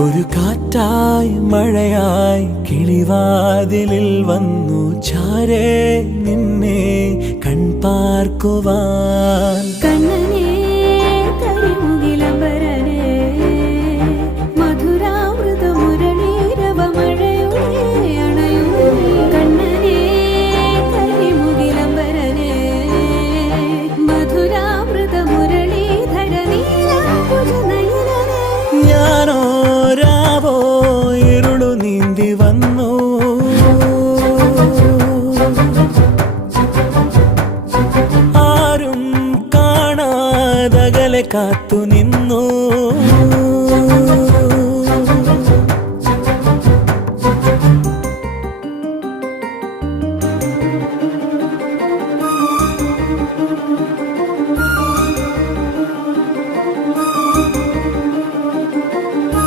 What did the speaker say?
ഒരു കാറ്റായി മഴയായി കിളിവാതിലിൽ വന്നു ചാരേ നിന്നെ കൺപാർക്കുവാൻ. കണ്ണനേ കരിമുകിലംബരനേ മധുരാമൃത മുരളീരവ മഴയുടെ അണയുന്നേ. കണ്ണനേ കരിമുകിലംബരനേ മധുരാമൃത മുരളീധര നീലാംബുജ നയനനേ. ഞാനോ രാവോ ഇരുളു നീന്തി വന്നു, ആരും കാണാതകലെ കാത്തു